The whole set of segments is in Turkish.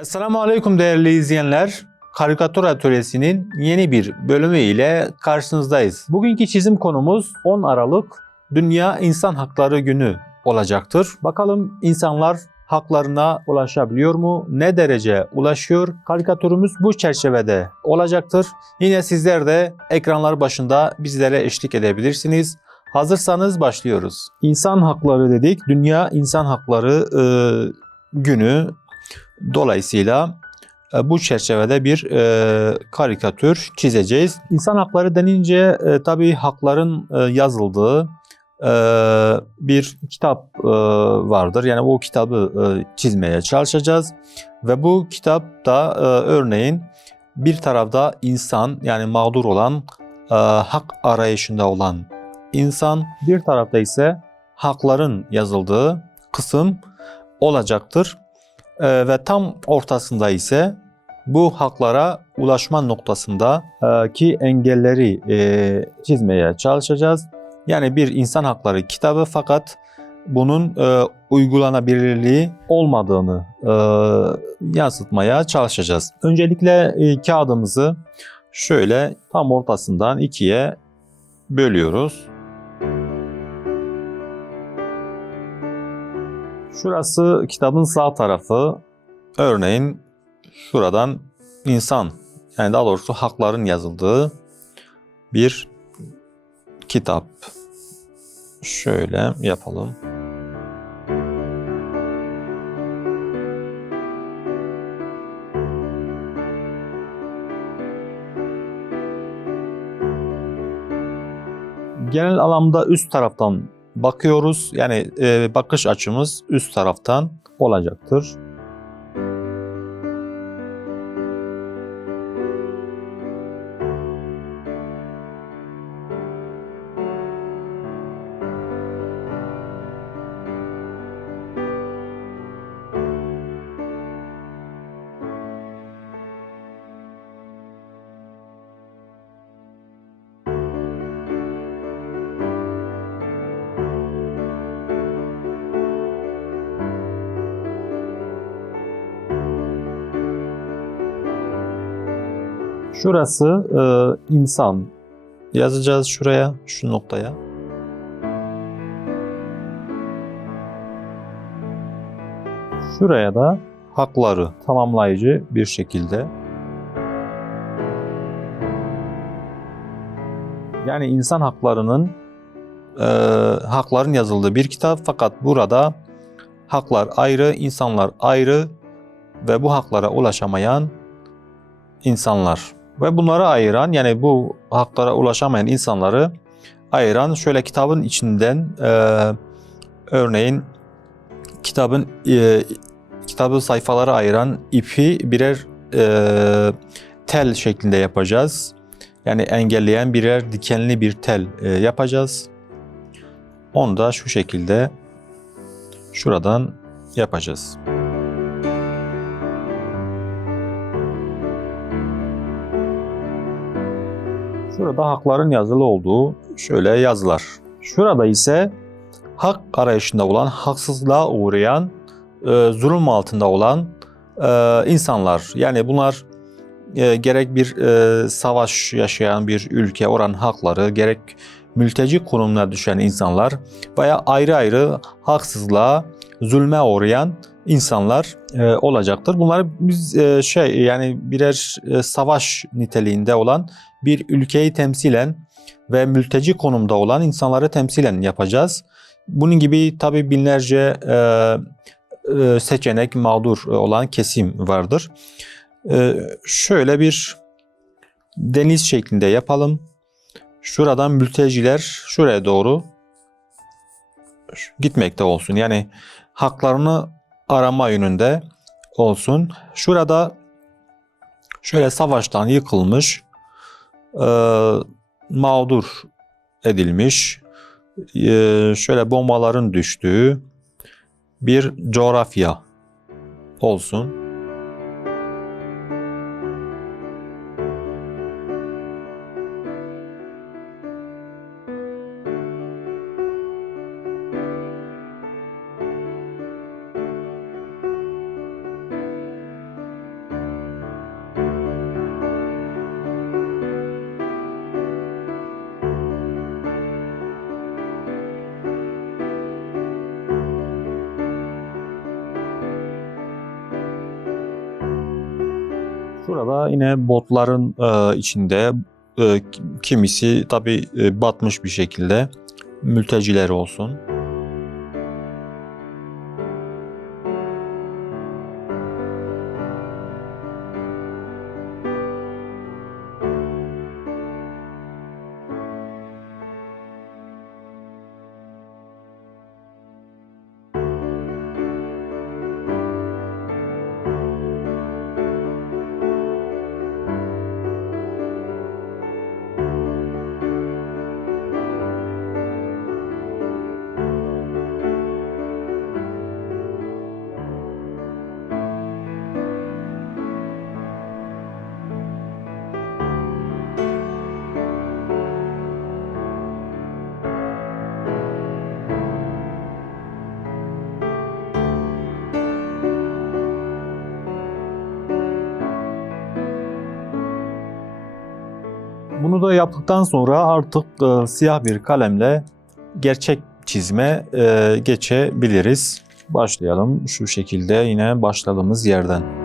Esselamu Aleyküm değerli izleyenler. Karikatür Atölyesi'nin yeni bir bölümü ile karşınızdayız. Bugünkü çizim konumuz 10 Aralık Dünya İnsan Hakları Günü olacaktır. Bakalım insanlar haklarına ulaşabiliyor mu? Ne derece ulaşıyor? Karikatürümüz bu çerçevede olacaktır. Yine sizler de ekranlar başında bizlere eşlik edebilirsiniz. Hazırsanız başlıyoruz. İnsan hakları dedik. Dünya İnsan Hakları e, Günü Dolayısıyla e, bu çerçevede bir e, karikatür çizeceğiz. İnsan hakları denince e, tabii hakların e, yazıldığı e, bir kitap e, vardır. Yani o kitabı e, çizmeye çalışacağız. Ve bu kitapta e, örneğin bir tarafta insan yani mağdur olan, e, hak arayışında olan insan, bir tarafta ise hakların yazıldığı kısım olacaktır. Ee, ve tam ortasında ise bu haklara ulaşma noktasında e, ki engelleri e, çizmeye çalışacağız. Yani bir insan hakları kitabı fakat bunun e, uygulanabilirliği olmadığını yansıtmaya çalışacağız. Öncelikle kağıdımızı şöyle tam ortasından ikiye bölüyoruz. Şurası kitabın sağ tarafı. Örneğin şuradan insan yani daha doğrusu hakların yazıldığı bir kitap. Şöyle yapalım. Genel alanda üst taraftan bakıyoruz. Yani e, bakış açımız üst taraftan olacaktır. Şurası e, insan. Yazacağız şuraya, şu noktaya. Şuraya da hakları tamamlayıcı bir şekilde. Yani insan haklarının e, hakların yazıldığı bir kitap fakat burada haklar ayrı, insanlar ayrı ve bu haklara ulaşamayan insanlar ve bunları ayıran yani bu haklara ulaşamayan insanları ayıran şöyle kitabın içinden e, örneğin kitabın e, kitabı sayfaları ayıran ipi birer e, tel şeklinde yapacağız. Yani engelleyen birer dikenli bir tel e, yapacağız. Onu da şu şekilde şuradan yapacağız. Şurada hakların yazılı olduğu şöyle yazılar. Şurada ise hak arayışında olan, haksızlığa uğrayan, e, zulüm altında olan e, insanlar. Yani bunlar e, gerek bir e, savaş yaşayan bir ülke oran hakları, gerek mülteci konumuna düşen insanlar veya ayrı ayrı haksızlığa, zulme uğrayan insanlar e, olacaktır. Bunları biz e, şey yani birer e, savaş niteliğinde olan bir ülkeyi temsilen ve mülteci konumda olan insanları temsilen yapacağız. Bunun gibi tabi binlerce e, e, seçenek mağdur olan kesim vardır. E, şöyle bir deniz şeklinde yapalım. Şuradan mülteciler şuraya doğru gitmekte olsun. Yani haklarını arama yönünde olsun. Şurada şöyle savaştan yıkılmış, e, mağdur edilmiş, e, şöyle bombaların düştüğü bir coğrafya olsun. Şurada yine botların e, içinde e, kimisi tabi batmış bir şekilde mülteciler olsun. Bunu da yaptıktan sonra artık e, siyah bir kalemle gerçek çizme e, geçebiliriz. Başlayalım şu şekilde yine başladığımız yerden.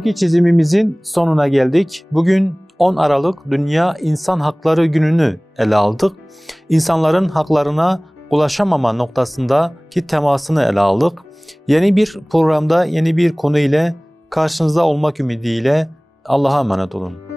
Bugünkü çizimimizin sonuna geldik. Bugün 10 Aralık Dünya İnsan Hakları Günü'nü ele aldık. İnsanların haklarına ulaşamama noktasındaki temasını ele aldık. Yeni bir programda yeni bir konu ile karşınızda olmak ümidiyle Allah'a emanet olun.